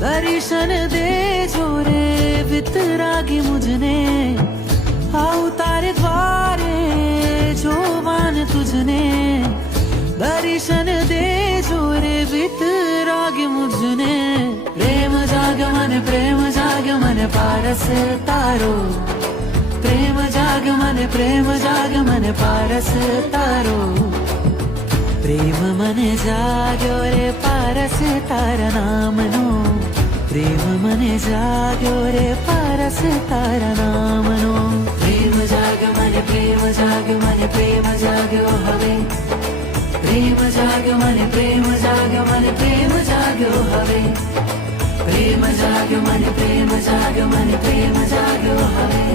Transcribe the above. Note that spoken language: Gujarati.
દર્શન દેજો રે વિતરાગી મુझने આઉ તારે દ્વારે જોવાન તુझने દર્શન દેજો રે વિતરાગી મુझने પ્રેમ જાગ્યો મને પ્રેમ જાગ્યો મને પારસ તારો પ્રેમ જાગ્યો મને પારસ તારો પ્રેમ મને જાગ્યો રે પારસ તારા નામનો પ્રેમ મને જાગ્યો રે પારસ તારા નામનો પ્રેમ જાગ્યો મને પ્રેમ જાગ્યો હવે પ્રેમ જાગ્યો મને પ્રેમ જાગ્યો હવે પ્રેમ જાગ્યો મને પ્રેમ જાગ્યો હવે